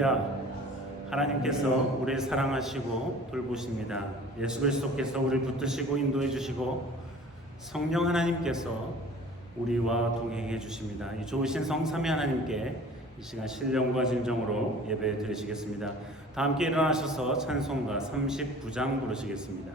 할렐루야. 하나님께서 우리를 사랑하시고 돌보십니다. 예수 그리스도께서 우리를 붙드시고 인도해 주시고 성령 하나님께서 우리와 동행해 주십니다. 이 좋으신 성삼위 하나님께 이 시간 신령과 진정으로 예배 드리시겠습니다. 다 함께 일어나셔서 찬송가 39장 부르시겠습니다.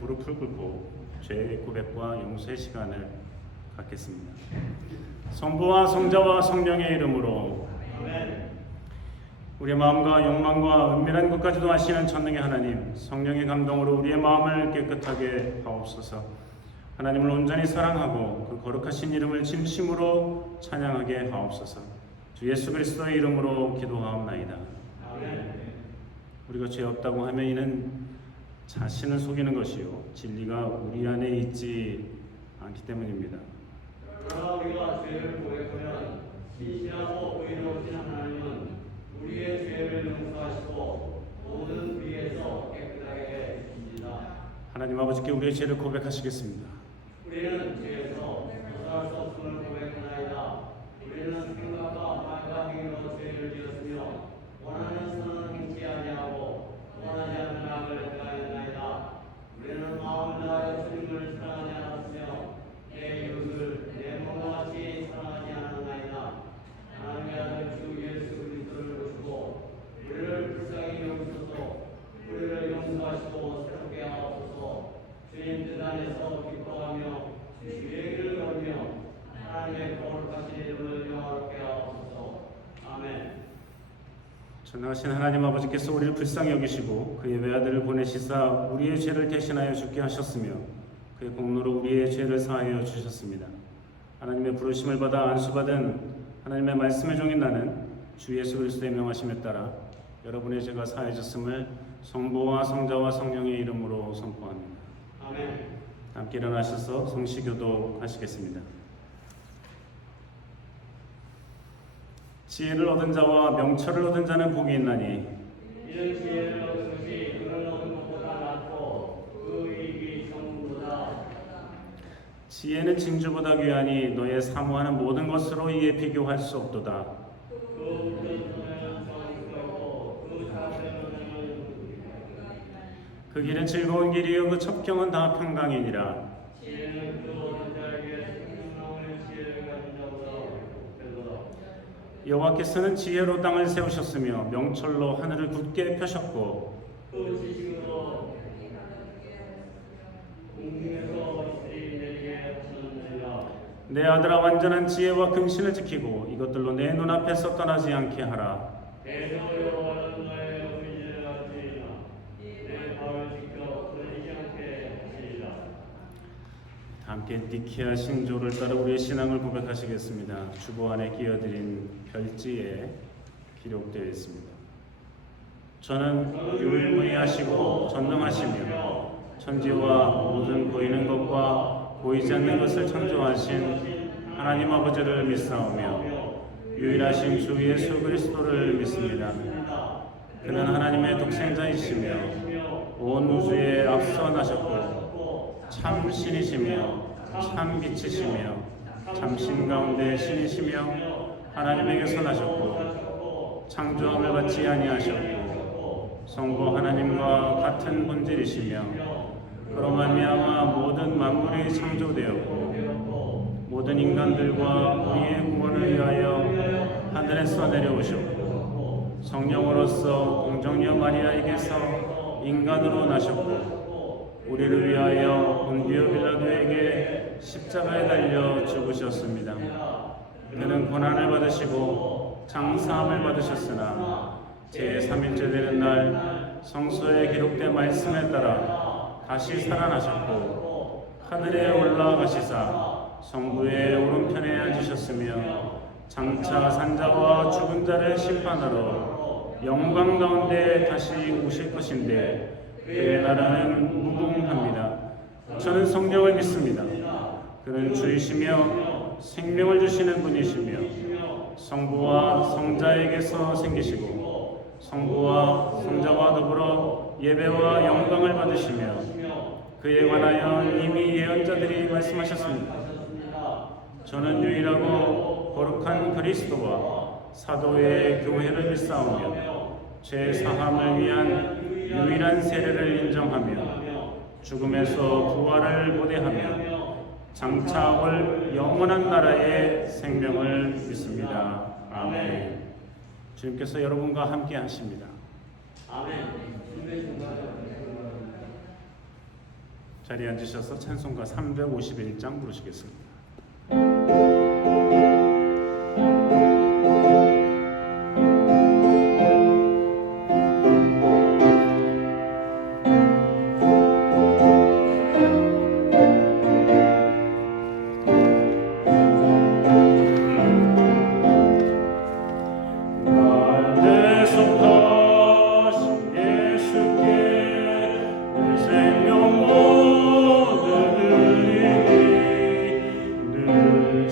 무릎을 꿇고 죄의 고백과 용서의 시간을 갖겠습니다. 성부와 성자와 성령의 이름으로 우리의 마음과 욕망과 은밀한 것까지도 아시는 전능의 하나님, 성령의 감동으로 우리의 마음을 깨끗하게 하옵소서. 하나님을 온전히 사랑하고 그 거룩하신 이름을 진심으로 찬양하게 하옵소서. 주 예수 그리스도의 이름으로 기도하옵나이다. 우리가 죄 없다고 하면 이는 자신을 속이는 것이요 진리가 우리 안에 있지 않기 때문입니다. 그러나 우리가 죄를 고백하면 신실하고 의로우신 하나님은 우리의 죄를 용서하시고 모든 불의에서 깨끗하게 해주십니다. 하나님 아버지께 우리의 죄를 고백하시겠습니다. 우리는 죄에서 벗어날 수 없음을 고백하나이다. 우리는 생각과 말과 행위로 죄를 지었으며 원하는 선은 행치 아니하고 원하지 않는 악을 행하였나이다. 우리는 마음을 다하여 주님을 사랑하지 않았으며 내 이웃을 내 몸과 같이 사랑하지 않았나이다. 하나님의 아들 주 예수 그리스도를 모시고 우리를 불쌍히 여기소서. 우리를 용서하시고 새롭게 하옵소서. 주님 뜻 안에서 기뻐하며 주의 길을 걸으며 하나님의 거룩하신 이름을 영화롭게 하옵소서. 아멘. 전능하신 하나님 아버지께서 우리를 불쌍히 여기시고 그의 외아들을 보내시사 우리의 죄를 대신하여 죽게 하셨으며 그의 공로로 우리의 죄를 사하여 주셨습니다. 하나님의 부르심을 받아 안수받은 하나님의 말씀의 종인 나는 주 예수 그리스도의 명하심에 따라 여러분의 죄가 사해졌음을 성부와 성자와 성령의 이름으로 선포합니다. 아멘. 함께 일어나셔서 성시교도 하시겠습니다. 지혜를 얻은 자와 명철을 얻은 자는 복이 있나니 이런 지혜를 얻은 것이 그를 얻은 것보다 낫고 그 이익이 천국보다. 지혜는 진주보다 귀하니 너의 사모하는 모든 것으로 이에 비교할 수 없도다. 그 뜻은 정의스럽고 그 사람은 그 길은 즐거운 길이요 그 첩경은 다 평강이니라. 지혜는 그 얻은 자에게 생명나무의 지혜를 가진 자보다 복되도다. 여호와께서는 지혜로 땅을 세우셨으며 명철로 하늘을 굳게 펴셨고 그 지식으로 공중에서 이슬이 내리게 하셨느니라. 내 아들아 완전한 지혜와 근신을 지키고 이것들로 내 눈앞에서 떠나지 않게 하라. 대저 여호와는 나의 의지를 갖지이다. 내 발을 지켜 끊이지 않게 하시리라. 함께 니케아 신조를 따라 우리의 신앙을 고백하시겠습니다. 주보 안에 끼어드린 별지에 기록되어 있습니다. 저는 유일무이하시고 전능하시며 천지와 모든 보이는 것과 보이지 않는 것을 창조하신 하나님 아버지를 믿사오며 유일하신 주 예수 그리스도를 믿습니다. 그는 하나님의 독생자이시며 온 우주에 앞서 나셨고 참 신이시며 참 빛이시며 참 신 가운데 신이시며 하나님에게서 나셨고 창조함을 받지 아니하셨고 성부 하나님과 같은 본질이시며 그로 말미암아 모든 만물이 창조되었고 모든 인간들과 우리의 구원을 위하여 하늘에서 내려오셨고 성령으로서 동정녀 마리아에게서 인간으로 나셨고 우리를 위하여 본디오 빌라도에게 십자가에 달려 죽으셨습니다. 그는 고난을 받으시고 장사함을 받으셨으나 제3일째 되는 날 성서에 기록된 말씀에 따라 다시 살아나셨고 하늘에 올라가시사 성부의 오른편에 앉으셨으며 장차 산자와 죽은 자를 심판하러 영광 가운데 다시 오실 것인데 그의 나라는 무궁합니다. 저는 성령을 믿습니다. 그는 주이시며 생명을 주시는 분이시며 성부와 성자에게서 생기시고 성부와 성자와 더불어 예배와 영광을 받으시며 그에 관하여 이미 예언자들이 말씀하셨습니다. 저는 유일하고 거룩한 그리스도와 사도의 교회를 믿사오며 죄 사함을 위한 유일한 세례를 인정하며 죽음에서 부활을 고대하며 장차 올 영원한 나라의 생명을 믿습니다. 아멘. 주님께서 여러분과 함께 하십니다. 아멘. 자리에 앉으셔서 찬송가 351장 부르시겠습니다. 늘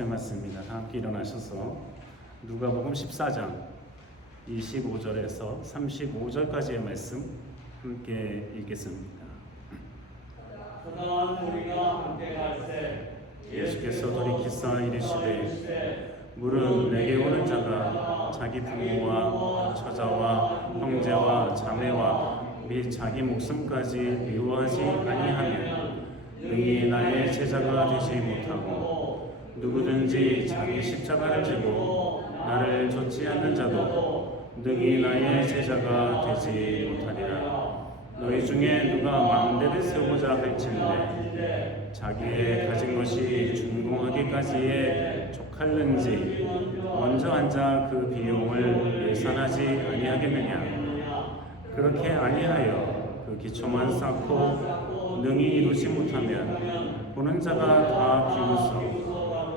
말씀의 말씀입니다. 다 함께 일어나셔서 누가복음 14장 25절에서 35절까지의 말씀 함께 읽겠습니다. 그동안 우리가 함께 갈새 예수께서 돌이키사 이르시되 물은 내게 오는 자가 자기 부모와 처자와 형제와 자매와 및 자기 목숨까지 미워하지 아니하면 능히 나의 제자가 되지 못하고 누구든지 자기 십자가를 지고 나를 좇지 않는 자도 능히 나의 제자가 되지 못하리라. 너희 중에 누가 망대를 세우고자 할진대 자기의 가진 것이 준공하기까지에 족할는지 먼저 앉아 그 비용을 예산하지 아니하겠느냐. 그렇게 아니하여 그 기초만 쌓고 능히 이루지 못하면 보는 자가 다 비웃어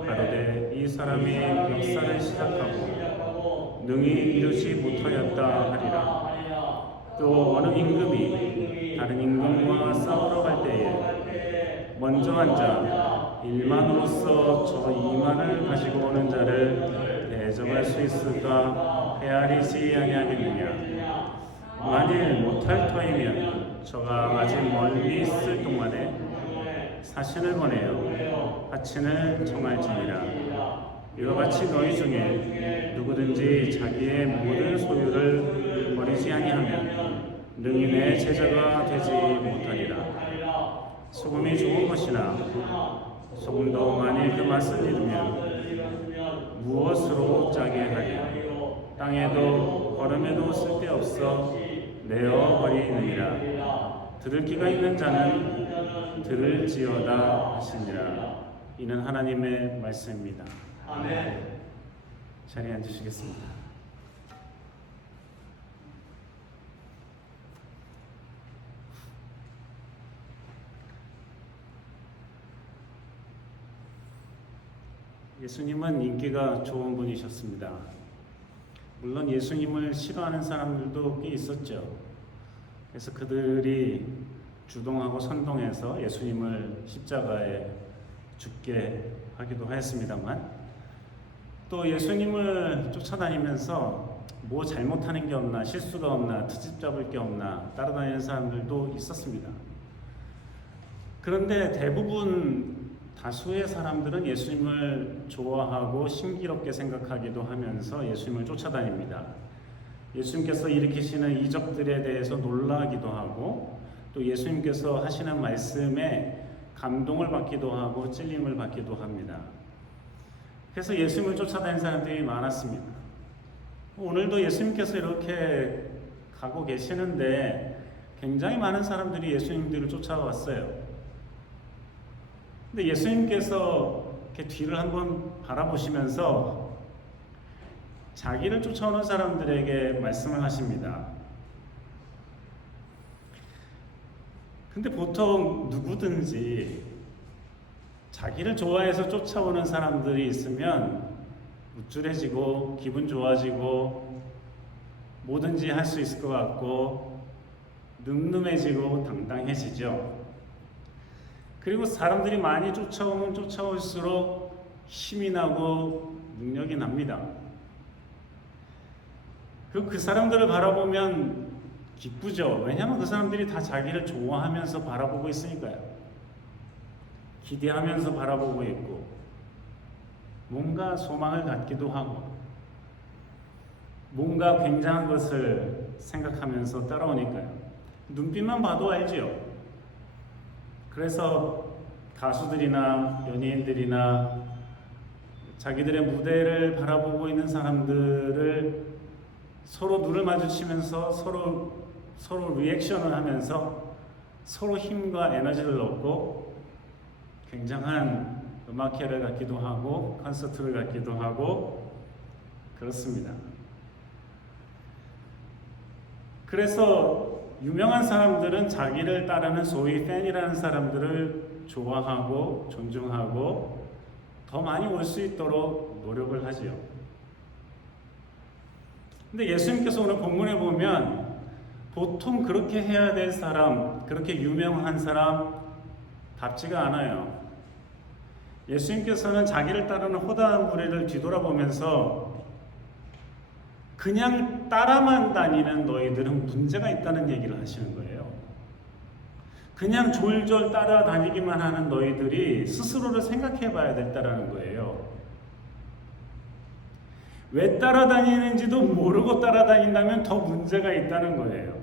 가로되 이 사람이 역사를 시작하고 능히 이루지 못하였다 하리라. 또 어느 임금이 다른 임금과 싸우러 갈 때에 먼저 앉아 1만으로서 저 2만을 가지고 오는 자를 대접할 수 있을까 헤아리지 아니하겠느냐. 만일 못할 터이면 저가 아직 멀리 있을 동안에 사신을 보내어 하친을 청할지니라. 이와 같이 너희 중에 누구든지 자기의 모든 소유를 버리지 아니하면 능히 내 제자가 되지 못하리라. 소금이 좋은 것이나 소금도 만일 그 맛을 잃으면 무엇으로 짜게 하리요. 땅에도 거름에도 쓸데없어 내어 버리느니라. 들을 귀가 있는 자는 들을지어다 하시니라. 이는 하나님의 말씀입니다. 아멘. 자리에 앉으시겠습니다. 예수님은 인기가 좋은 분이셨습니다. 물론 예수님을 싫어하는 사람들도 꽤 있었죠. 그래서 그들이 주동하고 선동해서 예수님을 십자가에 죽게 하기도 하였습니다만, 또 예수님을 쫓아다니면서 뭐 잘못하는 게 없나, 실수가 없나, 트집 잡을 게 없나 따라다니는 사람들도 있었습니다. 그런데 대부분 다수의 사람들은 예수님을 좋아하고 신기롭게 생각하기도 하면서 예수님을 쫓아다닙니다. 예수님께서 일으키시는 이적들에 대해서 놀라기도 하고, 또 예수님께서 하시는 말씀에 감동을 받기도 하고 찔림을 받기도 합니다. 그래서 예수님을 쫓아다니는 사람들이 많았습니다. 오늘도 예수님께서 이렇게 가고 계시는데 굉장히 많은 사람들이 예수님들을 쫓아왔어요. 근데 예수님께서 이렇게 뒤를 한번 바라보시면서 자기를 쫓아오는 사람들에게 말씀을 하십니다. 근데 보통 누구든지 자기를 좋아해서 쫓아오는 사람들이 있으면 우쭐해지고 기분 좋아지고 뭐든지 할 수 있을 것 같고 늠름해지고 당당해지죠. 그리고 사람들이 많이 쫓아오면 쫓아올수록 힘이 나고 능력이 납니다. 그 사람들을 바라보면 기쁘죠. 왜냐하면 그 사람들이 다 자기를 좋아하면서 바라보고 있으니까요. 기대하면서 바라보고 있고 뭔가 소망을 갖기도 하고 뭔가 굉장한 것을 생각하면서 따라오니까요. 눈빛만 봐도 알지요. 그래서 가수들이나 연예인들이나 자기들의 무대를 바라보고 있는 사람들을 서로 눈을 마주치면서 서로 리액션을 하면서 서로 힘과 에너지를 얻고 굉장한 음악회를 갖기도 하고 콘서트를 갖기도 하고 그렇습니다. 그래서 유명한 사람들은 자기를 따르는 소위 팬이라는 사람들을 좋아하고 존중하고 더 많이 올 수 있도록 노력을 하지요. 근데 예수님께서 오늘 본문에 보면 보통 그렇게 해야 될 사람, 그렇게 유명한 사람 답지가 않아요. 예수님께서는 자기를 따르는 허다한 무리를 뒤돌아보면서 그냥 따라만 다니는 너희들은 문제가 있다는 얘기를 하시는 거예요. 그냥 졸졸 따라다니기만 하는 너희들이 스스로를 생각해 봐야 된다는 거예요. 왜 따라다니는지도 모르고 따라다닌다면 더 문제가 있다는 거예요.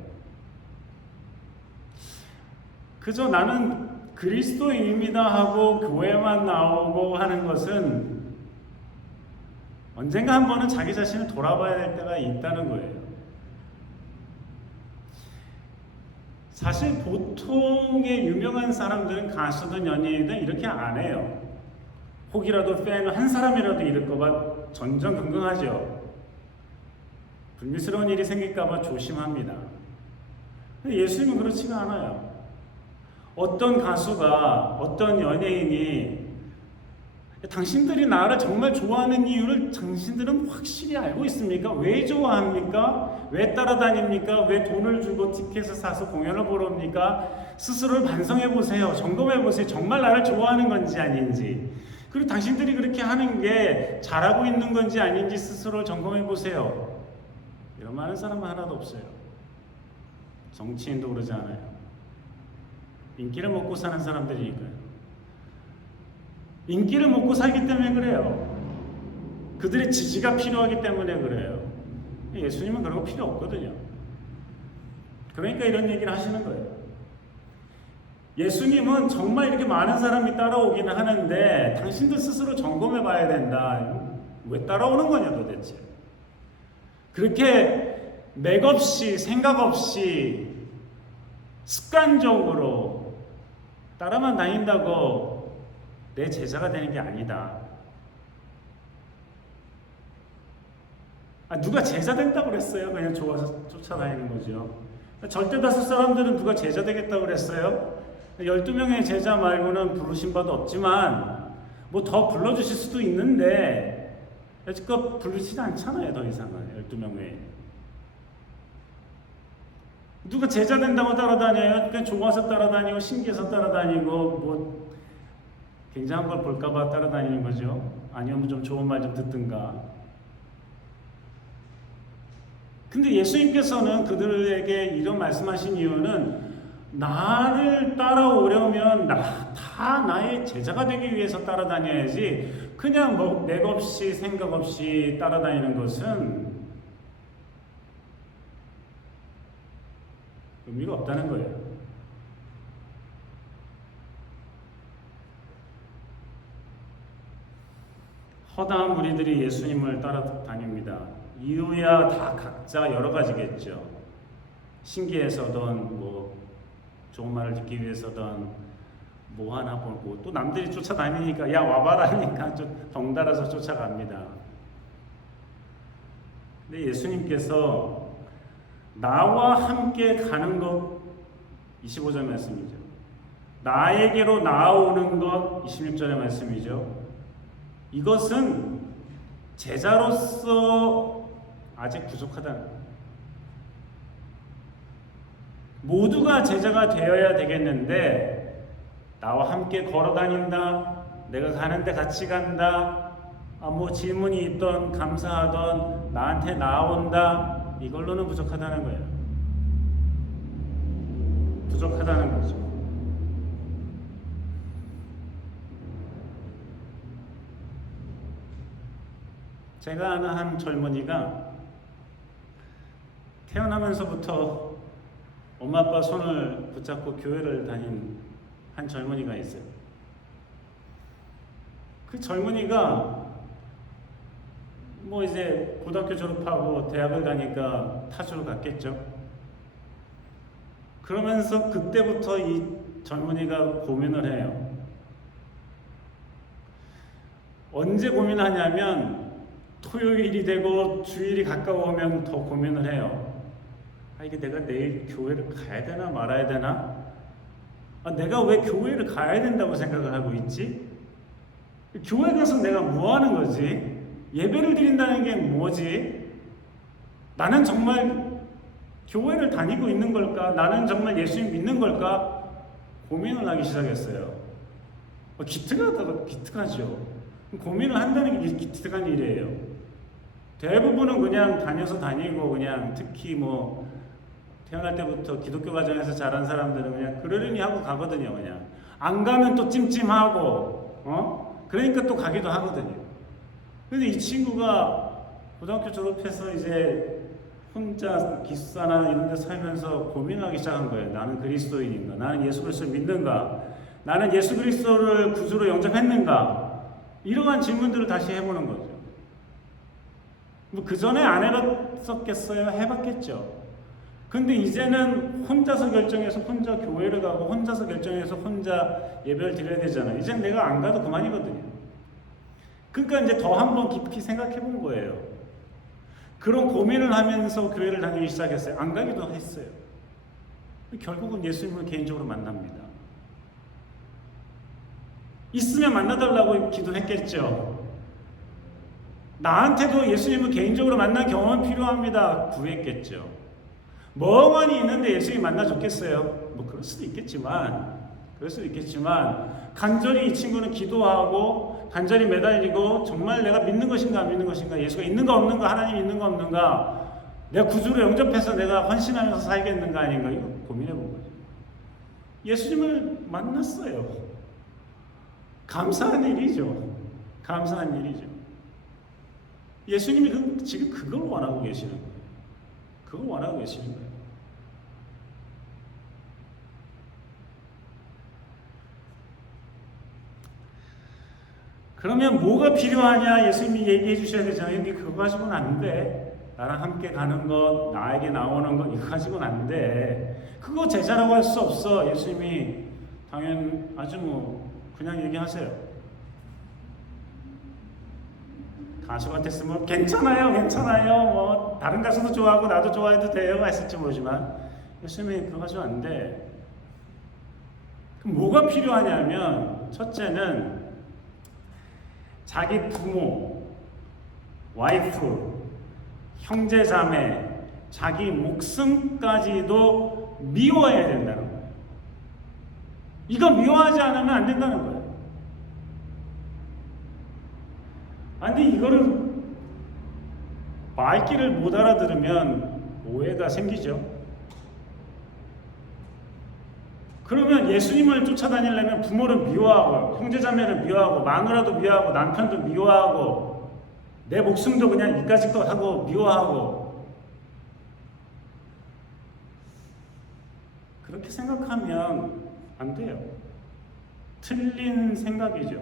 그저 나는 그리스도인입니다 하고 교회만 나오고 하는 것은 언젠가 한 번은 자기 자신을 돌아봐야 될 때가 있다는 거예요. 사실 보통의 유명한 사람들은, 가수든 연예인이든 이렇게 안 해요. 혹이라도 팬 한 사람이라도 잃을까봐 전전긍긍하죠. 불미스러운 일이 생길까봐 조심합니다. 근데 예수님은 그렇지가 않아요. 어떤 가수가, 어떤 연예인이 당신들이 나를 정말 좋아하는 이유를 당신들은 확실히 알고 있습니까? 왜 좋아합니까? 왜 따라다닙니까? 왜 돈을 주고 티켓을 사서 공연을 보러 옵니까? 스스로를 반성해 보세요. 점검해 보세요. 정말 나를 좋아하는 건지 아닌지. 그리고 당신들이 그렇게 하는 게 잘하고 있는 건지 아닌지 스스로 점검해 보세요. 이런 많은 사람은 하나도 없어요. 정치인도 그러지 않아요. 인기를 먹고 사는 사람들이니까요. 인기를 먹고 살기 때문에 그래요. 그들의 지지가 필요하기 때문에 그래요. 예수님은 그런 거 필요 없거든요. 그러니까 이런 얘기를 하시는 거예요. 예수님은 정말 이렇게 많은 사람이 따라오기는 하는데 당신들 스스로 점검해 봐야 된다. 왜 따라오는 거냐 도대체. 그렇게 맥없이 생각 없이 습관적으로 따라만 다닌다고 내 제자가 되는 게 아니다. 누가 제자 된다고 그랬어요? 그냥 좋아서 쫓아다니는 거죠. 절대 다수 사람들은 누가 제자 되겠다고 그랬어요? 12명의 제자 말고는 부르신 바도 없지만 뭐 더 불러주실 수도 있는데 여지껏 부르시지 않잖아요. 더 이상은 12명 외에. 누가 제자 된다고 따라다녀요? 그냥 좋아서 따라다니고 신기해서 따라다니고 뭐 굉장한 걸 볼까봐 따라다니는 거죠. 아니면 좀 좋은 말 좀 듣든가. 근데 예수님께서는 그들에게 이런 말씀하신 이유는 나를 따라오려면 다 나의 제자가 되기 위해서 따라다녀야지 그냥 뭐 맥없이 생각 없이 따라다니는 것은 의미가 없다는 거예요. 허다한 무리들이 예수님을 따라다닙니다. 이유야 다 각자 여러 가지겠죠. 신기해서든 뭐 좋은 말을 듣기 위해서든 뭐 하나 보고 또 남들이 쫓아다니니까 야 와봐라니까 좀 덩달아서 쫓아갑니다. 근데 예수님께서 나와 함께 가는 것 25절 말씀이죠. 나에게로 나아오는 것 26절의 말씀이죠. 이것은 제자로서 아직 부족하다는 거예요. 모두가 제자가 되어야 되겠는데 나와 함께 걸어 다닌다, 내가 가는데 같이 간다, 뭐 질문이 있던 감사하던 나한테 나온다, 이걸로는 부족하다는 거예요. 부족하다는 거죠. 제가 아는 한 젊은이가 태어나면서부터 엄마 아빠 손을 붙잡고 교회를 다닌 한 젊은이가 있어요. 그 젊은이가 뭐 이제 고등학교 졸업하고 대학을 가니까 타주로 갔겠죠. 그러면서 그때부터 이 젊은이가 고민을 해요. 언제 고민하냐면 토요일이 되고 주일이 가까워오면 더 고민을 해요. 이게 내가 내일 교회를 가야 되나 말아야 되나? 내가 왜 교회를 가야 된다고 생각을 하고 있지? 교회 가서 내가 뭐 하는 거지? 예배를 드린다는 게 뭐지? 나는 정말 교회를 다니고 있는 걸까? 나는 정말 예수님 믿는 걸까? 고민을 하기 시작했어요. 기특하죠. 고민을 한다는 게 기특한 일이에요. 대부분은 그냥 다니고 그냥 특히 뭐 태어날 때부터 기독교 가정에서 자란 사람들은 그냥 그러려니 하고 가거든요. 그냥 안 가면 또 찜찜하고 그러니까 또 가기도 하거든요. 근데 이 친구가 고등학교 졸업해서 이제 혼자 기숙사나 이런 데 살면서 고민하기 시작한 거예요. 나는 그리스도인인가? 나는 예수 그리스도를 믿는가? 나는 예수 그리스도를 구주로 영접했는가? 이러한 질문들을 다시 해보는 거죠. 뭐 그 전에 안 해봤었겠어요? 해봤겠죠. 근데 이제는 혼자서 결정해서 혼자 교회를 가고 혼자서 결정해서 혼자 예배를 드려야 되잖아요. 이젠 내가 안 가도 그만이거든요. 그러니까 이제 더 한번 깊이 생각해 본 거예요. 그런 고민을 하면서 교회를 다니기 시작했어요. 안 가기도 했어요. 결국은 예수님을 개인적으로 만납니다. 있으면 만나달라고 기도했겠죠. 나한테도 예수님을 개인적으로 만난 경험은 필요합니다. 구했겠죠. 멍하니 있는데 예수님 만나줬겠어요? 뭐 그럴 수도 있겠지만 간절히 이 친구는 기도하고 간절히 매달리고 정말 내가 믿는 것인가 안 믿는 것인가, 예수가 있는가 없는가, 하나님 있는가 없는가, 내가 구주로 영접해서 내가 헌신하면서 살겠는가 아닌가, 이거 고민해 본 거죠. 예수님을 만났어요. 감사한 일이죠. 예수님이 지금 그걸 원하고 계시는 거예요. 그러면 뭐가 필요하냐? 예수님이 얘기해 주셔야 되잖아요. 근데 그거 가지고는 안 돼. 나랑 함께 가는 것, 나에게 나오는 것, 이거 가지고는 안 돼. 그거 제자라고 할 수 없어. 예수님이 아주 그냥 얘기하세요. 가수 같았으면 괜찮아요. 다른 가수도 좋아하고 나도 좋아해도 돼요. 했을지 모르지만 예수님이 그거 가지고 안 돼. 그럼 뭐가 필요하냐면, 첫째는 자기 부모, 와이프, 형제 자매, 자기 목숨까지도 미워해야 된다는 거예요. 이거 미워하지 않으면 안 된다는 거예요. 근데 이거를 말귀를 못 알아들으면 오해가 생기죠. 그러면 예수님을 쫓아다니려면 부모를 미워하고, 형제자매를 미워하고, 마누라도 미워하고, 남편도 미워하고, 내 목숨도 그냥 이까짓 거 하고 미워하고, 그렇게 생각하면 안 돼요. 틀린 생각이죠.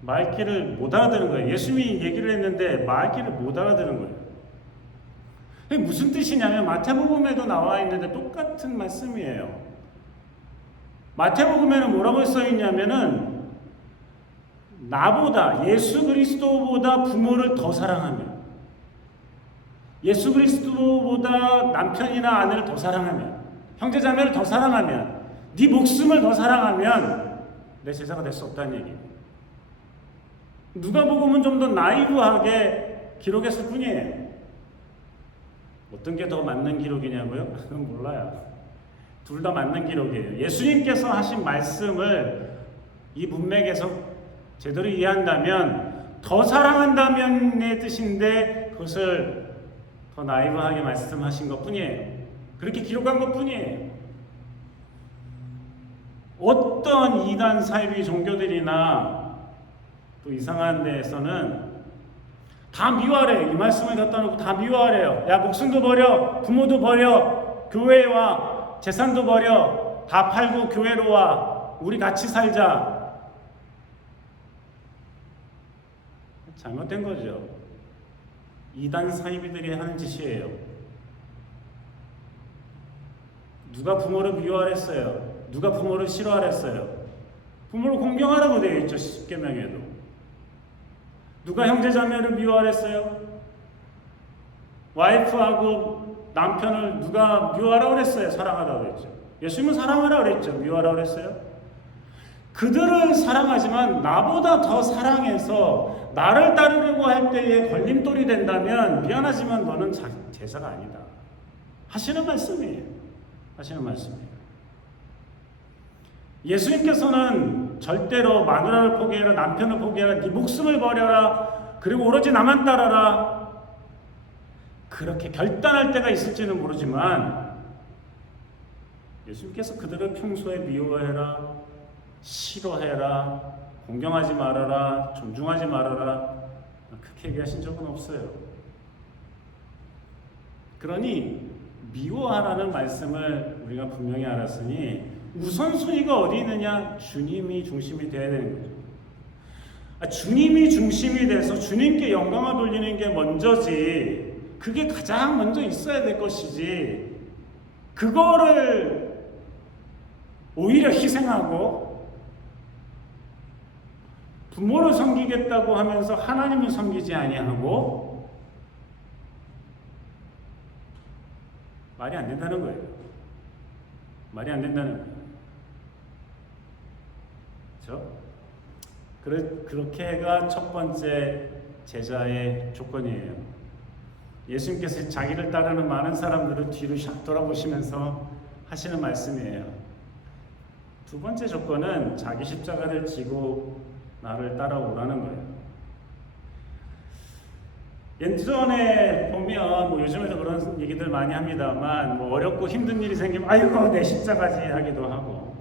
말귀를 못 알아듣는 거예요. 예수님이 얘기를 했는데 말귀를 못 알아듣는 거예요. 그게 무슨 뜻이냐면 마태복음에도 나와 있는데 똑같은 말씀이에요. 마태복음에는 뭐라고 써있냐면은 나보다, 예수 그리스도보다 부모를 더 사랑하면, 예수 그리스도보다 남편이나 아내를 더 사랑하면, 형제자매를 더 사랑하면, 네 목숨을 더 사랑하면 내 제자가 될 수 없다는 얘기예요. 누가복음은 좀 더 나이브하게 기록했을 뿐이에요. 어떤 게 더 맞는 기록이냐고요? 그건 몰라요. 둘 다 맞는 기록이에요. 예수님께서 하신 말씀을 이 문맥에서 제대로 이해한다면, 더 사랑한다면의 뜻인데 그것을 더 나이브하게 말씀하신 것 뿐이에요. 그렇게 기록한 것 뿐이에요. 어떤 이단 사이비 종교들이나 또 이상한 데에서는 다 미워하래요. 이 말씀을 갖다 놓고 다 미워하래요. 야, 목숨도 버려, 부모도 버려, 교회와 재산도 버려, 다 팔고 교회로 와, 우리 같이 살자. 잘못된 거죠. 이단 사이비들이 하는 짓이에요. 누가 부모를 미워하랬어요? 누가 부모를 싫어하랬어요? 부모를 공경하라고 되어 있죠. 십계명에도. 누가 형제자매를 미워하랬어요? 와이프하고 남편을 누가 미워하라고 그랬어요? 사랑하라고 그랬죠. 예수님은 사랑하라고 그랬죠. 미워하라고 그랬어요? 그들을 사랑하지만 나보다 더 사랑해서 나를 따르려고 할 때에 걸림돌이 된다면 미안하지만 너는 제자가 아니다. 하시는 말씀이에요. 예수님께서는 절대로 마누라를 포기해라, 남편을 포기해라, 네 목숨을 버려라, 그리고 오로지 나만 따라라, 그렇게 결단할 때가 있을지는 모르지만 예수님께서 그들을 평소에 미워해라, 싫어해라, 공경하지 말아라, 존중하지 말아라, 그렇게 얘기하신 적은 없어요. 그러니 미워하라는 말씀을 우리가 분명히 알았으니 우선순위가 어디 있느냐? 주님이 중심이 되어야 되는 거죠. 주님이 중심이 돼서 주님께 영광을 돌리는 게 먼저지, 그게 가장 먼저 있어야 될 것이지, 그거를 오히려 희생하고 부모를 섬기겠다고 하면서 하나님을 섬기지 아니하고, 말이 안 된다는 거예요. 말이 안 된다는 거예요. 그렇죠? 그렇게가 첫 번째 제자의 조건이에요. 예수님께서 자기를 따르는 많은 사람들을 뒤로 샥 돌아보시면서 하시는 말씀이에요. 두 번째 조건은 자기 십자가를 지고 나를 따라오라는 거예요. 예전에 보면 요즘에도 그런 얘기들 많이 합니다만, 어렵고 힘든 일이 생기면 아이고 내 십자가지 하기도 하고,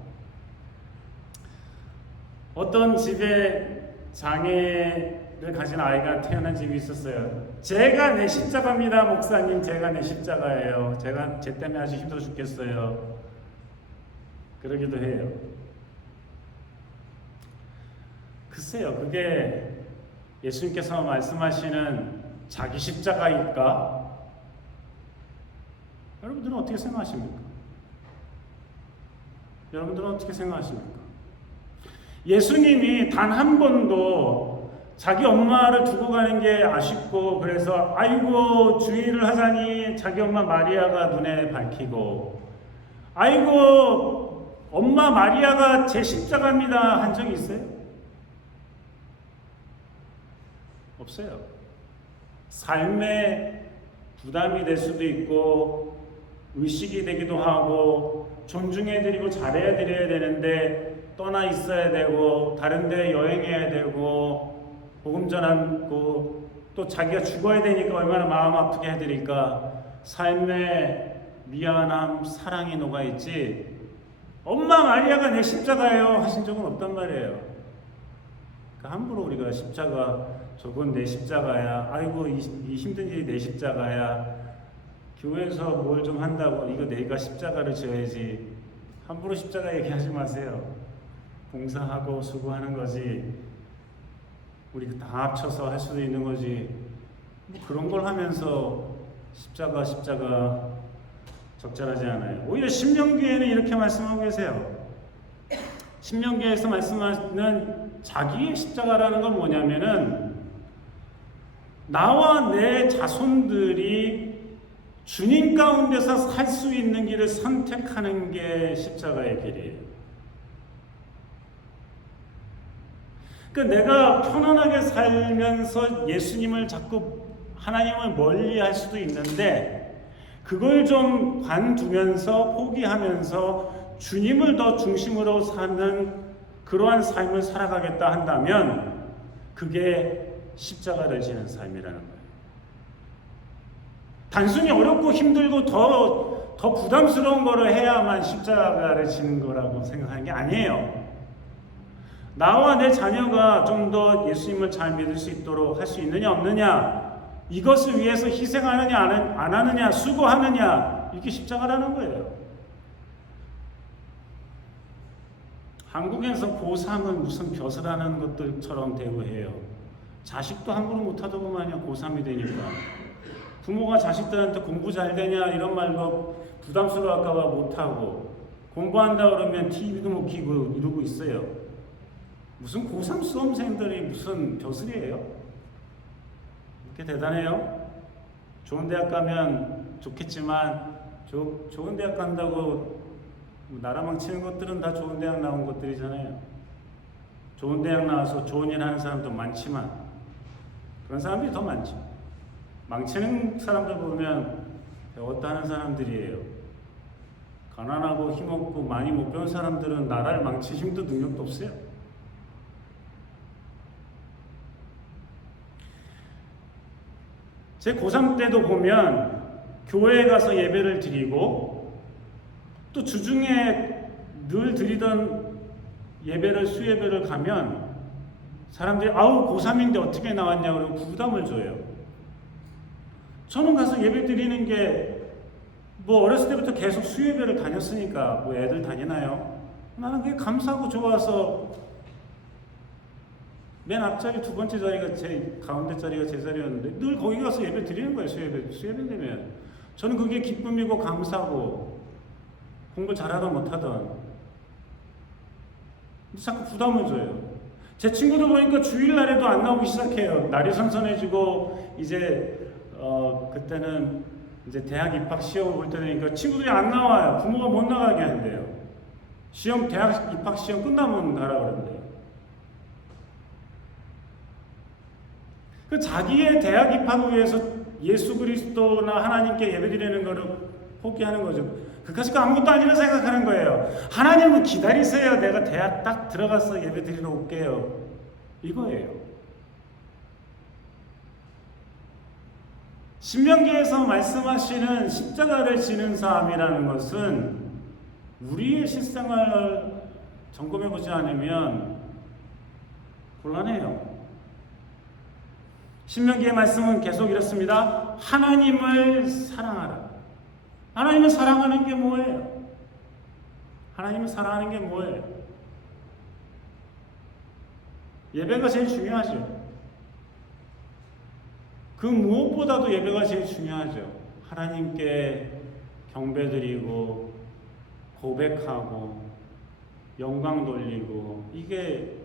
어떤 집에 장애를 가진 아이가 태어난 집이 있었어요. 제가 내 십자가입니다 목사님, 제가 내 십자가예요, 제가 제 때문에 아주 힘들어 죽겠어요, 그러기도 해요. 글쎄요, 그게 예수님께서 말씀하시는 자기 십자가일까? 여러분들은 어떻게 생각하십니까? 여러분들은 어떻게 생각하십니까? 예수님이 단 한 번도 자기 엄마를 두고 가는 게 아쉽고 그래서 아이고 주의를 하자니 자기 엄마 마리아가 눈에 밝히고, 아이고 엄마 마리아가 제 십자가입니다 한 적이 있어요? 없어요. 삶에 부담이 될 수도 있고 의식이 되기도 하고 존중해드리고 잘해드려야 되는데 떠나 있어야 되고 다른 데 여행해야 되고 복음 전하고 또 자기가 죽어야 되니까 얼마나 마음 아프게 해드릴까, 삶에 미안함, 사랑이 녹아있지 엄마 마리아가 내 십자가예요 하신 적은 없단 말이에요. 그러니까 함부로 우리가 십자가, 저건 내 십자가야, 아이고 이 힘든 일이 내 십자가야, 교회에서 뭘 좀 한다고 이거 내가 십자가를 져야지, 함부로 십자가 얘기하지 마세요. 봉사하고 수고하는 거지, 우리 다 합쳐서 할 수도 있는 거지, 그런 걸 하면서 십자가 적절하지 않아요. 오히려 신명기에는 이렇게 말씀하고 계세요. 신명기에서 말씀하는 자기의 십자가라는 건 뭐냐면은 나와 내 자손들이 주님 가운데서 살 수 있는 길을 선택하는 게 십자가의 길이에요. 그러니까 내가 편안하게 살면서 예수님을 자꾸, 하나님을 멀리 할 수도 있는데 그걸 좀 관두면서 포기하면서 주님을 더 중심으로 사는 그러한 삶을 살아가겠다 한다면 그게 십자가를 지는 삶이라는 거예요. 단순히 어렵고 힘들고 더 부담스러운 거를 해야만 십자가를 지는 거라고 생각하는 게 아니에요. 나와 내 자녀가 좀 더 예수님을 잘 믿을 수 있도록 할 수 있느냐 없느냐, 이것을 위해서 희생하느냐 안 하느냐, 수고하느냐, 이게 십자가라는 거예요. 한국에서 고3은 무슨 벼슬하는 것들처럼 대우해요. 자식도 함부로 못하더구만요. 고3이 되니까. 부모가 자식들한테 공부 잘 되냐 이런 말로 부담스러워할까 봐 못하고, 공부한다 그러면 TV도 못 켜고 이러고 있어요. 무슨 고3 수험생들이 무슨 벼슬이에요? 이렇게 대단해요? 좋은 대학 가면 좋겠지만 좋은 대학 간다고 나라 망치는 것들은 다 좋은 대학 나온 것들이잖아요. 좋은 대학 나와서 좋은 일 하는 사람도 많지만 그런 사람들이 더 많죠. 망치는 사람들 보면 배웠다 하는 사람들이에요. 가난하고 힘없고 많이 못 배운 사람들은 나라를 망칠 힘도 능력도 없어요. 제 고3 때도 보면 교회에 가서 예배를 드리고 또 주중에 늘 드리던 예배를 수예배를 가면 사람들이 아우 고3인데 어떻게 나왔냐고 그러고 부담을 줘요. 저는 가서 예배 드리는 게 뭐 어렸을 때부터 계속 수예배를 다녔으니까 뭐 애들 다니나요? 나는 그게 감사하고 좋아서 맨 앞자리 두 번째 자리가 제 가운데 자리가 제 자리였는데 늘 거기 가서 예배 드리는 거예요. 수예배 되면 저는 그게 기쁨이고 감사하고 공부 잘하든 못하든 자꾸 부담을 줘요. 제 친구들 보니까 주일날에도 안 나오기 시작해요. 날이 선선해지고 이제 그때는 이제 대학 입학 시험을 볼 때 되니까 친구들이 안 나와요. 부모가 못 나가게 한대요. 대학 입학 시험 끝나면 가라 그런대요. 그 자기의 대학 입학을 위해서 예수 그리스도나 하나님께 예배드리는 거를 포기하는 거죠. 그까짓 아무것도 아니라 생각하는 거예요. 하나님은 기다리세요. 내가 대학 딱 들어가서 예배드리러 올게요. 이거예요. 신명기에서 말씀하시는 십자가를 지는 삶이라는 것은 우리의 실생활을 점검해보지 않으면 곤란해요. 신명기의 말씀은 계속 이렇습니다. 하나님을 사랑하라. 하나님을 사랑하는 게 뭐예요? 하나님을 사랑하는 게 뭐예요? 예배가 제일 중요하죠. 그 무엇보다도 예배가 제일 중요하죠. 하나님께 경배드리고 고백하고 영광 돌리고 이게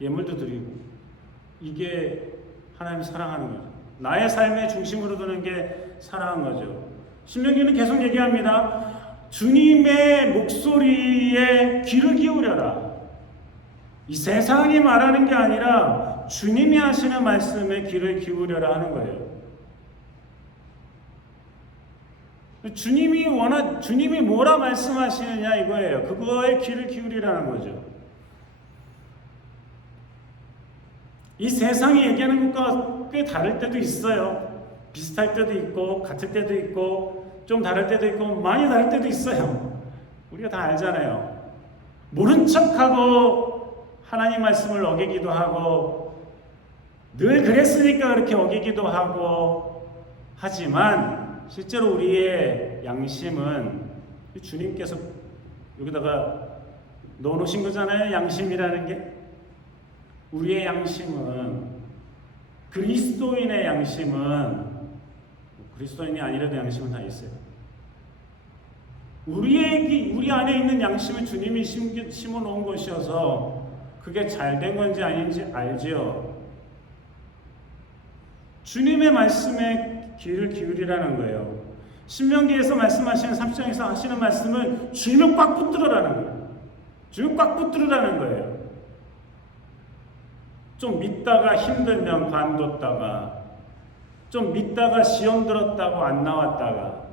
예물도 드리고 이게 하나님 사랑하는 거죠. 나의 삶의 중심으로 두는 게 사랑한 거죠. 신명기는 계속 얘기합니다. 주님의 목소리에 귀를 기울여라. 이 세상이 말하는 게 아니라 주님이 하시는 말씀에 귀를 기울여라 하는 거예요. 주님이 뭐라 말씀하시느냐 이거예요. 그거에 귀를 기울이라는 거죠. 이 세상이 얘기하는 것과 꽤 다를 때도 있어요. 비슷할 때도 있고 같을 때도 있고 좀 다를 때도 있고 많이 다를 때도 있어요. 우리가 다 알잖아요. 모른 척하고 하나님 말씀을 어기기도 하고 늘 그랬으니까 그렇게 어기기도 하고 하지만 실제로 우리의 양심은 주님께서 여기다가 넣어놓으신 거잖아요. 양심이라는 게. 우리의 양심은 그리스도인의 양심은 그리스도인이 아니라도 양심은 다 있어요. 우리 안에 있는 양심은 주님이 심어놓은 것이어서 그게 잘된 건지 아닌지 알지요. 주님의 말씀에 귀를 기울이라는 거예요. 신명기에서 말씀하시는 3장에서 하시는 말씀은 주님을 꽉 붙들으라는 거예요. 주님을 꽉 붙들으라는 거예요. 좀 믿다가 힘들면 관뒀다가 좀 믿다가 시험 들었다고 안 나왔다가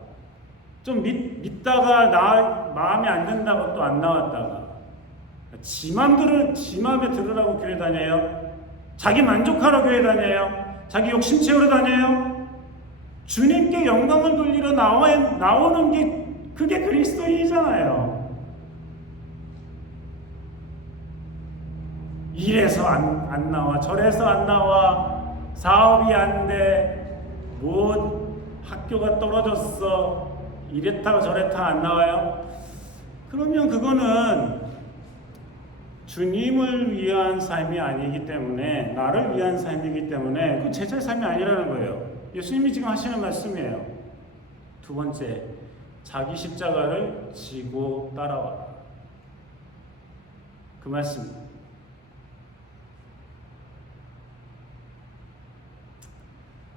좀 믿다가 마음에 안 든다고 또 안 나왔다가 지 맘에 들으라고 교회 다녀요. 자기 만족하러 교회 다녀요. 자기 욕심 채우러 다녀요. 주님께 영광을 돌리러 나오는 게 그게 그리스도인이잖아요. 이래서 안 나와, 저래서 안 나와, 사업이 안 돼, 뭐 학교가 떨어졌어, 이랬다가 저랬다 안 나와요. 그러면 그거는 주님을 위한 삶이 아니기 때문에, 나를 위한 삶이기 때문에 그 제자의 삶이 아니라는 거예요. 예수님이 지금 하시는 말씀이에요. 두 번째, 자기 십자가를 지고 따라와. 그 말씀.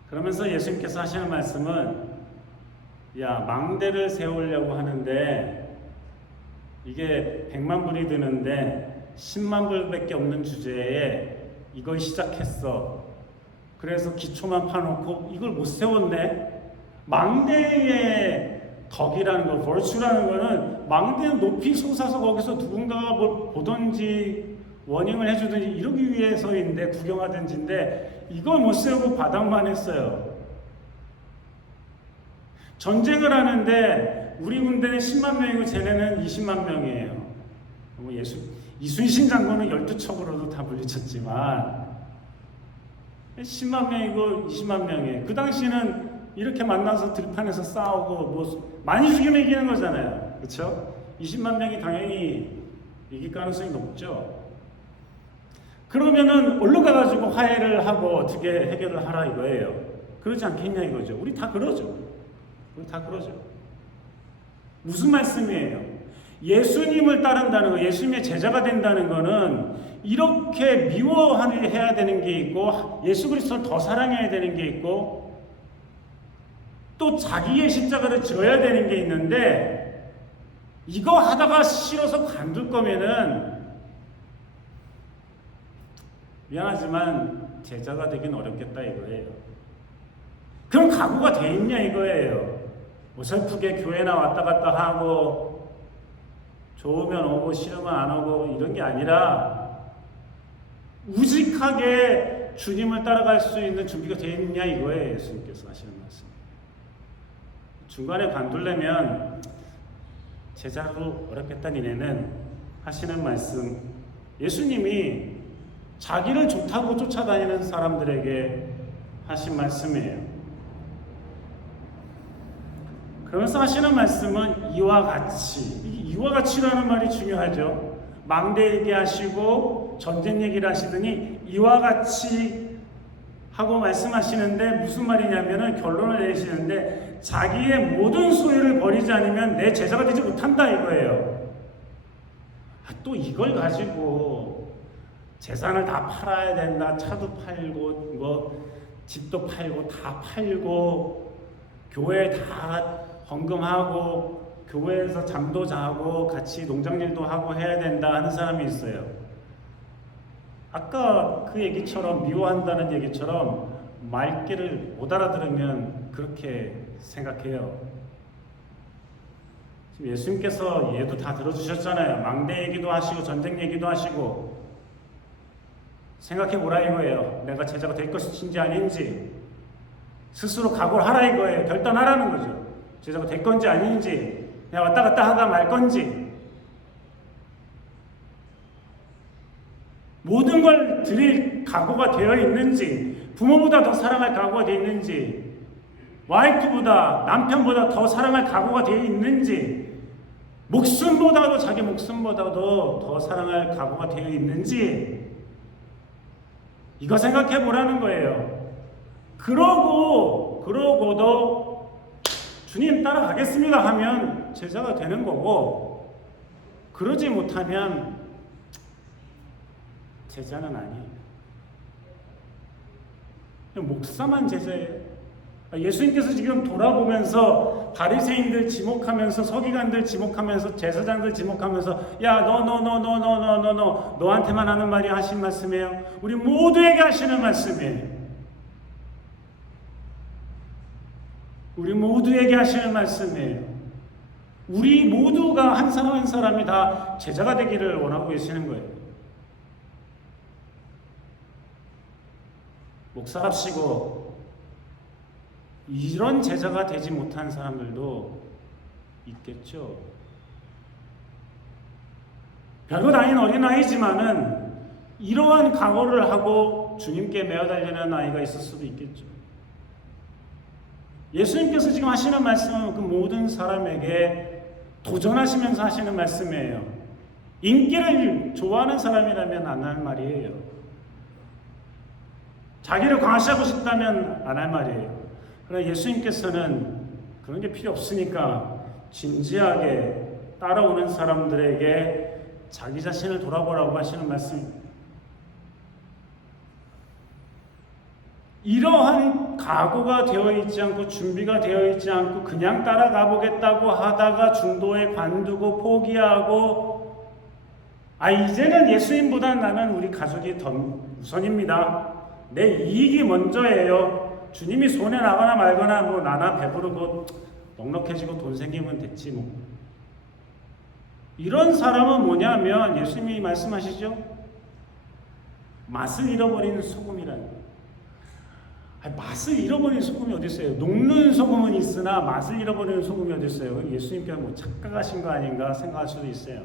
그러면서 예수님께서 하시는 말씀은, 야, 망대를 세우려고 하는데 이게 100만 불이 드는데 10만 불밖에 없는 주제에 이걸 시작했어. 그래서 기초만 파놓고 이걸 못 세웠네. 망대에 덕이라는 거, virtue라는 거는 망대는 높이 솟아서 거기서 누군가가 뭘 보든지 워닝을 해주든지 이러기 위해서인데, 구경하든지인데 이걸 못 세우고 바닥만 했어요. 전쟁을 하는데 우리 군대는 10만 명이고 쟤네는 20만 명이에요. 뭐 이순신 장군은 12척으로도 다 물리쳤지만 10만 명이고 20만 명이에요. 그 당시에는 이렇게 만나서 들판에서 싸우고 뭐 많이 죽이면 이기는 거잖아요. 그렇죠? 20만 명이 당연히 이길 가능성이 높죠. 그러면은 얼른 가가지고 화해를 하고 어떻게 해결을 하라 이거예요. 그러지 않겠냐 이거죠. 우리 다 그러죠. 우리 다 그러죠. 무슨 말씀이에요? 예수님을 따른다는 거, 예수님의 제자가 된다는 거는 이렇게 미워해야 되는 게 있고, 예수 그리스도를 더 사랑해야 되는 게 있고, 또 자기의 십자가를 져야 되는 게 있는데, 이거 하다가 싫어서 관둘 거면은 미안하지만 제자가 되긴 어렵겠다 이거예요. 그럼 각오가 돼 있냐 이거예요. 어설프게 교회나 왔다 갔다 하고 좋으면 오고 싫으면 안 오고 이런 게 아니라 우직하게 주님을 따라갈 수 있는 준비가 돼 있냐 이거예요. 예수님께서 하시는 말씀. 중간에 관둘려면 제자로 어렵겠다 니네는 하시는 말씀, 예수님이 자기를 좋다고 쫓아다니는 사람들에게 하신 말씀이에요. 그러면서 하시는 말씀은 이와 같이, 이와 같이라는 말이 중요하죠. 망대 얘기하시고 전쟁 얘기를 하시더니 이와 같이 하고 말씀하시는데 무슨 말이냐면은 결론을 내리시는데 자기의 모든 소유를 버리지 않으면 내 제자가 되지 못한다 이거예요. 또 이걸 가지고 재산을 다 팔아야 된다. 차도 팔고 뭐 집도 팔고 다 팔고 교회 다 헌금하고 교회에서 잠도 자고 같이 농장일도 하고 해야 된다 하는 사람이 있어요. 아까 그 얘기처럼 미워한다는 얘기처럼 말귀를 못 알아들으면 그렇게 생각해요. 지금 예수님께서 얘도 다 들어주셨잖아요. 망대 얘기도 하시고 전쟁 얘기도 하시고 생각해 보라 이거예요. 내가 제자가 될 것인지 아닌지 스스로 각오를 하라 이거예요. 결단하라는 거죠. 제자가 될 건지 아닌지, 그냥 왔다 갔다 하다 말 건지, 모든 걸 드릴 각오가 되어 있는지, 부모보다 더 사랑할 각오가 되어 있는지, 와이프보다 남편보다 더 사랑할 각오가 되어 있는지, 목숨보다도 자기 목숨보다도 더 사랑할 각오가 되어 있는지 이거 생각해 보라는 거예요. 그러고도 주님 따라가겠습니다 하면 제자가 되는 거고, 그러지 못하면 제자는 아니에요. 목사만 제자예요. 예수님께서 지금 돌아보면서 바리새인들 지목하면서 서기관들 지목하면서 제사장들 지목하면서 야 너 너한테만 하는 말이 하신 말씀이에요. 우리 모두에게 하시는 말씀이에요. 우리 모두에게 하시는 말씀이에요. 우리 모두가 한 사람 한 사람이 다 제자가 되기를 원하고 계시는 거예요. 목사랍시고 이런 제자가 되지 못한 사람들도 있겠죠. 별것 아닌 어린아이지만은 이러한 각오를 하고 주님께 매어달리는 아이가 있을 수도 있겠죠. 예수님께서 지금 하시는 말씀은 그 모든 사람에게 도전하시면서 하시는 말씀이에요. 인기를 좋아하는 사람이라면 안 할 말이에요. 자기를 과시하고 싶다면 안 할 말이에요. 그러나 예수님께서는 그런 게 필요 없으니까 진지하게 따라오는 사람들에게 자기 자신을 돌아보라고 하시는 말씀입니다. 이러한 각오가 되어 있지 않고 준비가 되어 있지 않고 그냥 따라가 보겠다고 하다가 중도에 관두고 포기하고 이제는 예수님보다는 나는 우리 가족이 더 우선입니다. 내 이익이 먼저예요. 주님이 손해 나거나 말거나 뭐 나나 배부르고 넉넉해지고 돈 생기면 됐지 뭐. 이런 사람은 뭐냐면 예수님이 말씀하시죠. 맛을 잃어버리는 소금이라는 거예요. 맛을 잃어버리는 소금이 어디 있어요? 녹는 소금은 있으나 맛을 잃어버리는 소금이 어디 있어요? 예수님께서 뭐 착각하신 거 아닌가 생각할 수도 있어요.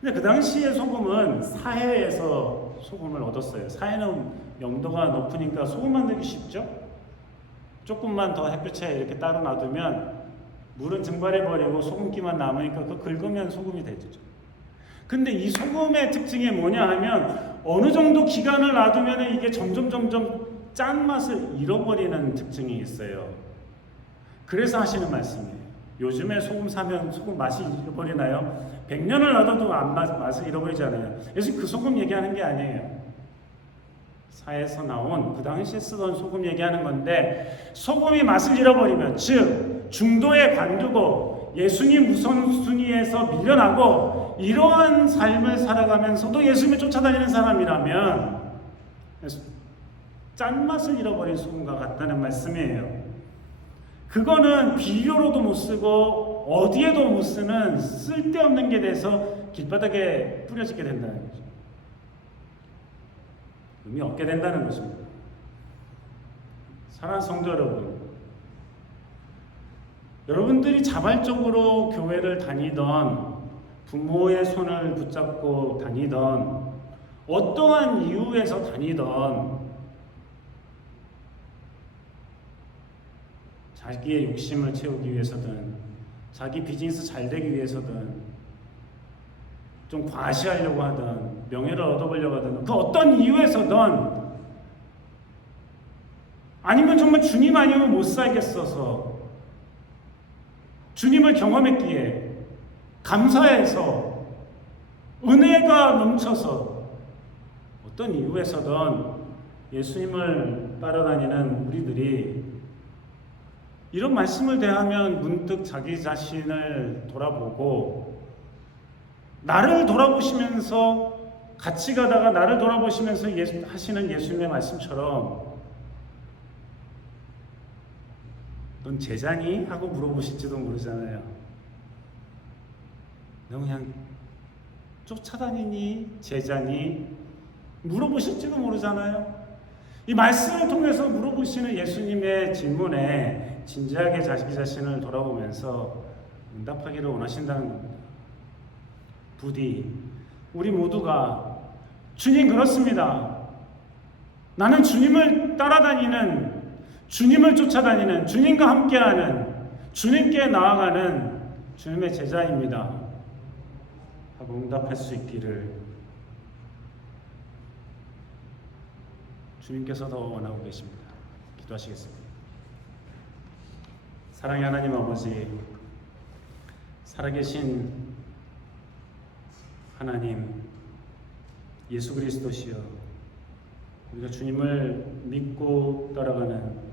근데 그 당시에 소금은 사해에서 소금을 얻었어요. 사해는 영도가 높으니까 소금 만들기 쉽죠? 조금만 더 햇볕에 이렇게 따로 놔두면 물은 증발해버리고 소금기만 남으니까 그 긁으면 소금이 되죠. 근데 이 소금의 특징이 뭐냐 하면 어느 정도 기간을 놔두면 이게 점점 짠맛을 잃어버리는 특징이 있어요. 그래서 하시는 말씀이에요. 요즘에 소금 사면 소금 맛이 잃어버리나요? 100년을 놔둬도 맛을 잃어버리잖아요. 그래서 그 소금 얘기하는 게 아니에요. 사에서 나온 그 당시에 쓰던 소금 얘기하는 건데, 소금이 맛을 잃어버리면, 즉 중도에 관두고 예수님 우선순위에서 밀려나고 이러한 삶을 살아가면서도 예수님을 쫓아다니는 사람이라면 짠맛을 잃어버린 소금과 같다는 말씀이에요. 그거는 비료로도 못 쓰고 어디에도 못 쓰는 쓸데없는 게 돼서 길바닥에 뿌려지게 된다는 거죠. 의미 없게 된다는 것입니다. 사랑하는 성도 여러분, 여러분들이 자발적으로 교회를 다니던, 부모의 손을 붙잡고 다니던, 어떠한 이유에서 다니던, 자기의 욕심을 채우기 위해서든, 자기 비즈니스 잘 되기 위해서든, 좀 과시하려고 하든, 명예를 얻어보려고 하든, 그 어떤 이유에서든, 아니면 정말 주님 아니면 못 살겠어서, 주님을 경험했기에 감사해서, 은혜가 넘쳐서, 어떤 이유에서든 예수님을 따라다니는 우리들이 이런 말씀을 대하면 문득 자기 자신을 돌아보고, 나를 돌아보시면서 같이 가다가 나를 돌아보시면서 하시는 예수님의 말씀처럼 넌 제자니? 하고 물어보실지도 모르잖아요. 너 그냥 쫓아다니니? 제자니? 물어보실지도 모르잖아요. 이 말씀을 통해서 물어보시는 예수님의 질문에 진지하게 자기 자신을 돌아보면서 응답하기를 원하신다는 겁니다. 부디 우리 모두가 주님 그렇습니다. 나는 주님을 따라다니는, 주님을 쫓아다니는, 주님과 함께하는, 주님께 나아가는 주님의 제자입니다 하고 응답할 수 있기를 주님께서 더 원하고 계십니다. 기도하시겠습니다. 사랑의 하나님 아버지, 살아계신 하나님, 예수 그리스도시여, 우리가 주님을 믿고 따라가는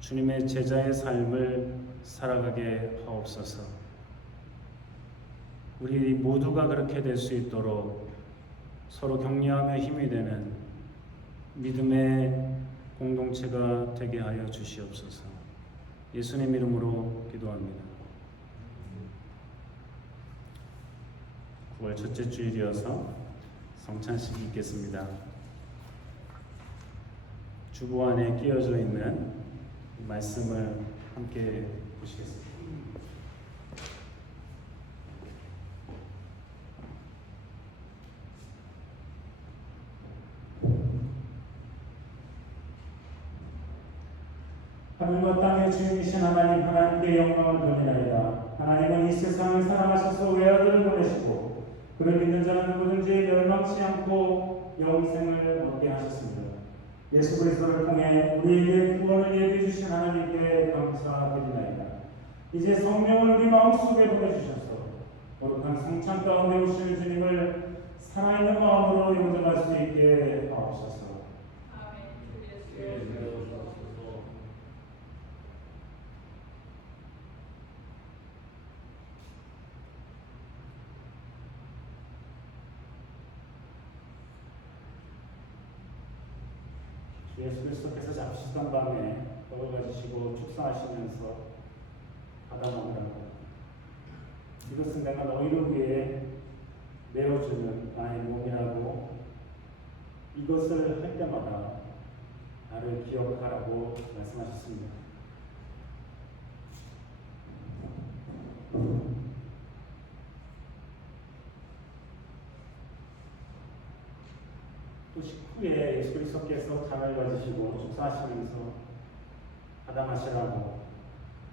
주님의 제자의 삶을 살아가게 하옵소서. 우리 모두가 그렇게 될 수 있도록 서로 격려하며 힘이 되는 믿음의 공동체가 되게 하여 주시옵소서. 예수님 이름으로 기도합니다. 9월 첫째 주일이어서 성찬식이 있겠습니다. 주보 안에 끼어져 있는 말씀을 함께 보시겠습니다. 하늘과 땅의 주인이신 하나님, 하나님께 영광을 돌리나이다. 하나님은 이 세상을 사랑하셔서 외아들을 보내시고 그를 믿는 자는 누구든지 멸망치 않고 영생을 얻게 하셨습니다. 예수 그리스도를 통해 우리에게 구원을 예비해 주신 하나님께 감사드리나이다. 이제 성령을 우리 마음속에 보내주셔서 거룩한 성찬 가운데 오시는 주님을 살아있는 마음으로 영접할 수 있게 하옵소서. 예수 그리스도께서 잡수던 밤에 떡을 가지시고 축사하시면서 아담하더라고. 이것은 내가 너희를 위해 내어주는 나의 몸이라고 이것을 할 때마다 나를 기억하라고 말씀하셨습니다. 또 식후에 예수 그리스도께서 잔을 가지시고 축사하시면서 아담하시라고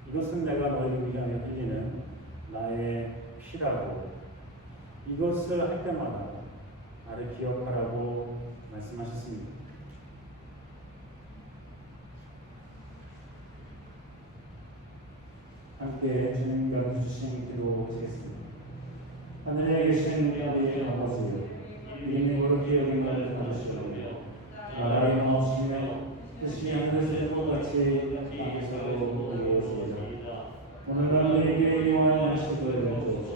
이것은 내가 너희를 위하여 흘리는 나의 피라고 이것을 할 때마다 나를 기억하라고 말씀하셨습니다. 함께 주님과 주신 기도 드리겠습니다. 하늘에 계신 우리 아버지 이름이 거룩히 여김을 받으시오며 나라의 마음이며 뜻이 하늘에서 같이 땅에서도 이루어지이다. 오늘날 우리에게 용한 양식을 주옵소서.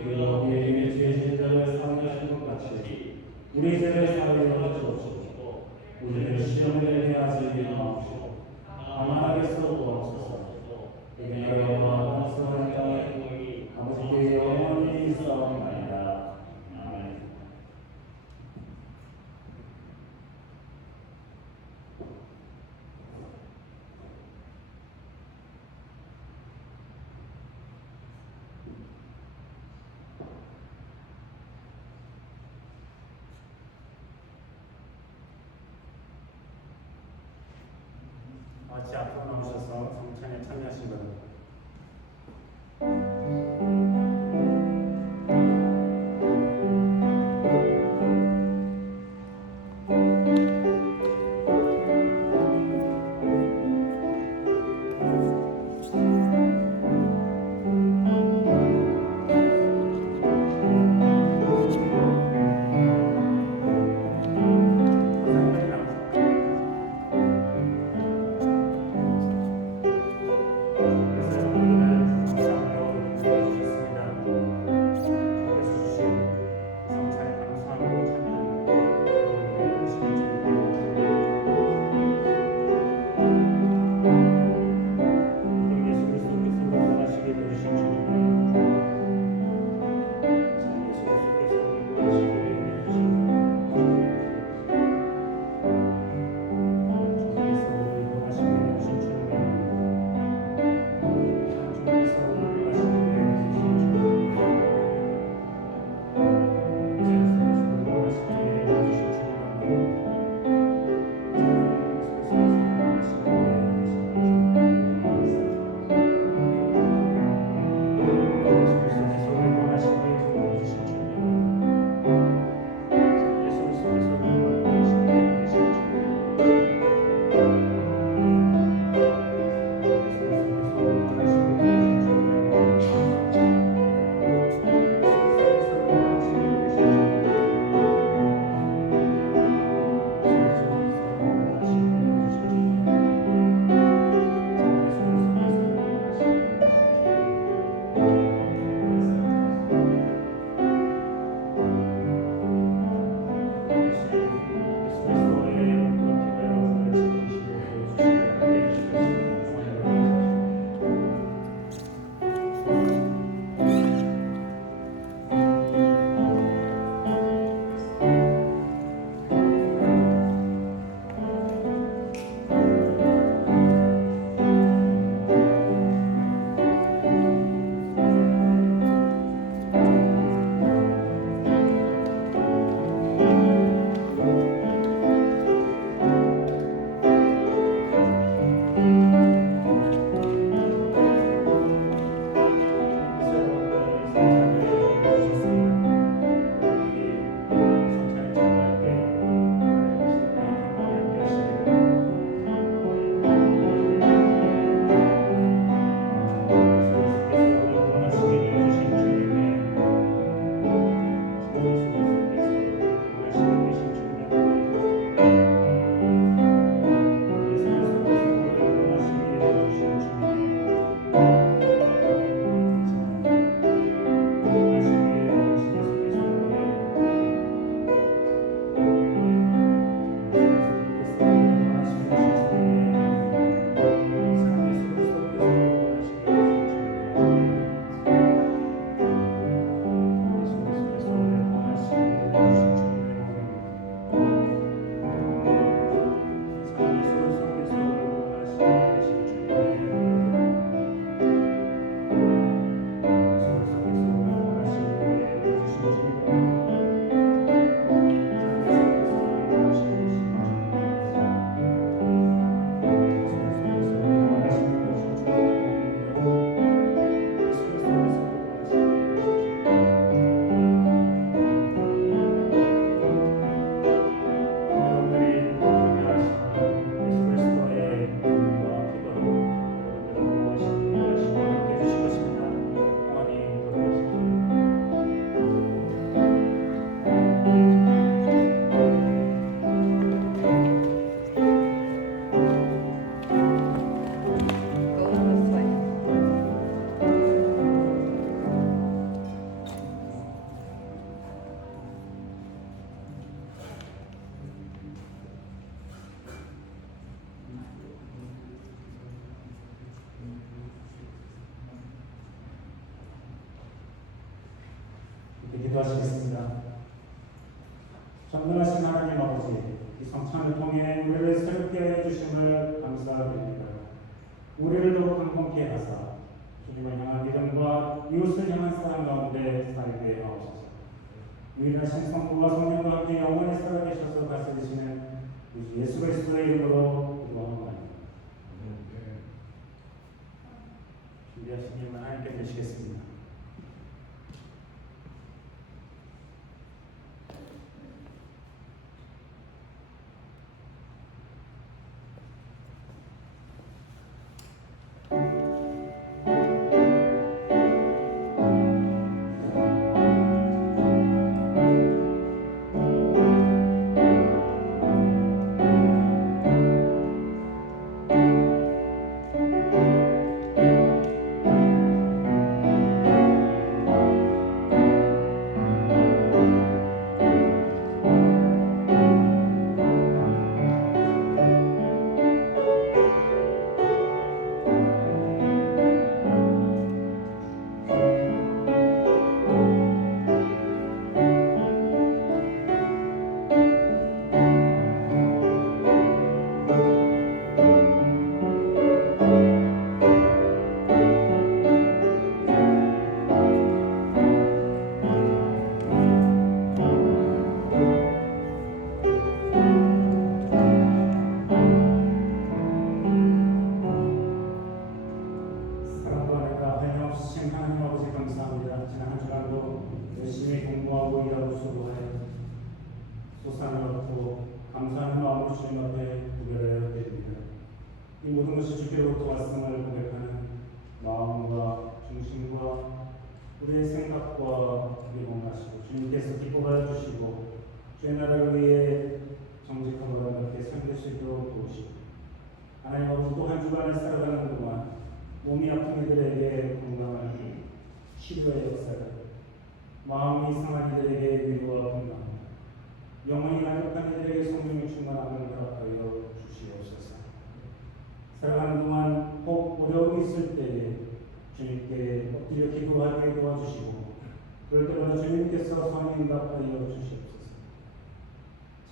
우리가 우리에게 죄진자를 사하신 것 같이 우리 죄를 사하여 주옵소서. 우리를 시험에 들게 하지 마옵시고 다만 악에서 도와주소서. 그의 영광과 공성을 땅에 아버지께 영원히 있사옵나이다. 아멘. 같이 앞으로 나오셔서 성찬에 참여하신 겁니다. 기도하시겠습니다. 전능하신 하나님 아버지, 이 성찬을 통해 우리를 새롭게 해주심을 감사드립니다. 우리를 더욱 강건케 하사 주님을 향한 믿음과 이웃을 향한 사랑 가운데 살게 하옵소서. 유일하신 성부와 성령과 함께 영원히 살아계셔서 다스리시는 우리 예수 그리스도의 이름으로 기도합니다. 준비하시면 하나님께 드시겠습니다. 소산을 얻고 감사하는 마음으로 주님 앞에 구별하여 드립니다. 이 모든 것이 주께로부터 왔음을 고백하는 마음과 중심과 우리의 생각과 기도하시고 주님께서 기뻐하여 주시고 주의 나라를 위해 정직함으로 함께 섬길 수 있도록 도우시고 하나님 아버지 또 한 주간을 살아가는 동안 몸이 아픈 이들에게 건강을 치료의 역사를 마음이 상한 이들에게 위로와 건강 영혼이 나약한 이들에게 성령의 충만함을 허락하여 주시옵소서. 살아가는 동안 혹 어려움이 있을 때에 주님께 엎드려 기도하게 도와주시고 그럴 때마다 주님께서 선행답하여 주시옵소서.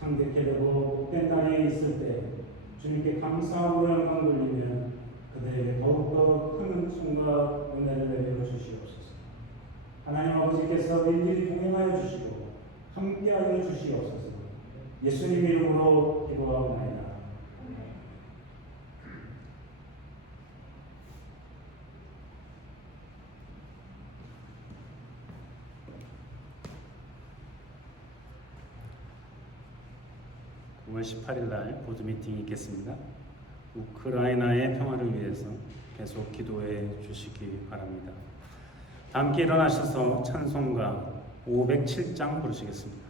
창백해 되고 복된 날에 있을 때 주님께 감사함으로 영광 돌리면 그들에게 더욱더 큰 은총과 은혜를 내려 주시옵소서. 하나님 아버지께서 일일이 동행하여 주시고 함께하여 주시옵소서. 예수님 이름으로 기도하옵나이다. (9월 18일) 날 보드 미팅이 있겠습니다. 우크라이나의 평화를 위해서 계속 기도해 주시기 바랍니다. 다 함께 일어나셔서 찬송가 507장 부르시겠습니다.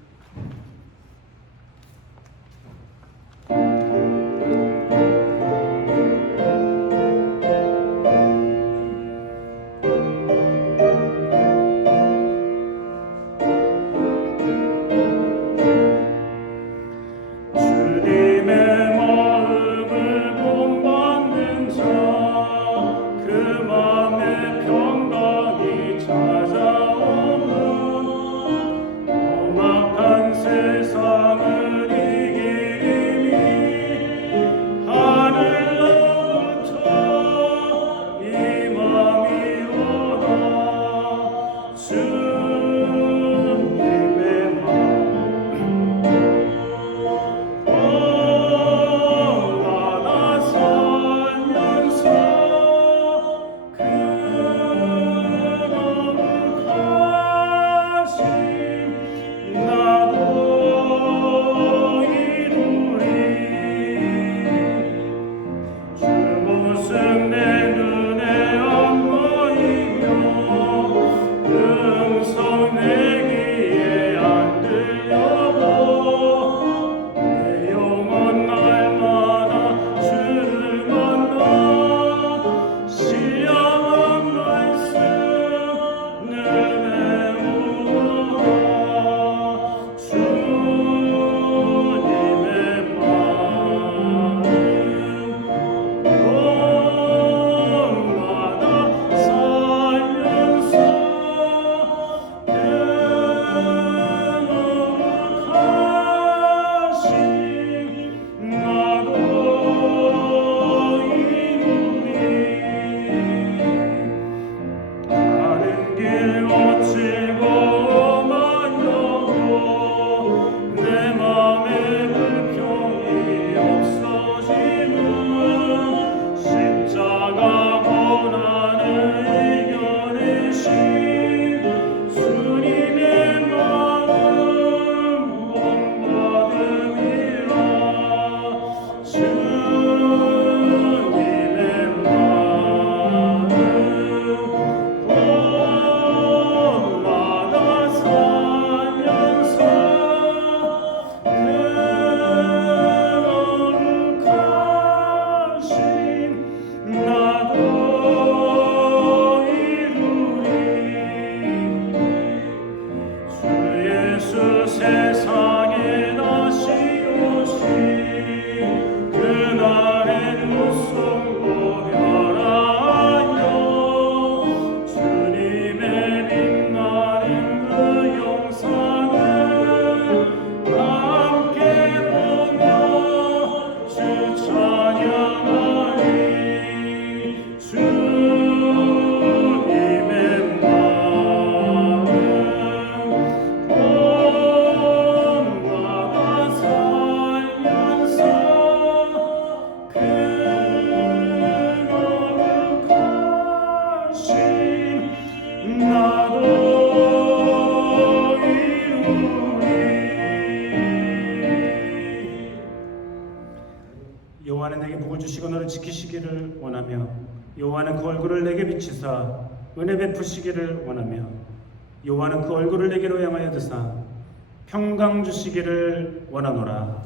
찾아오는 험악한 세 주시고 너를 지키시기를 원하며 여호와는 그 얼굴을 내게 비추사 은혜 베푸시기를 원하며 여호와는 그 얼굴을 내게로 향하여 드사 평강 주시기를 원하노라.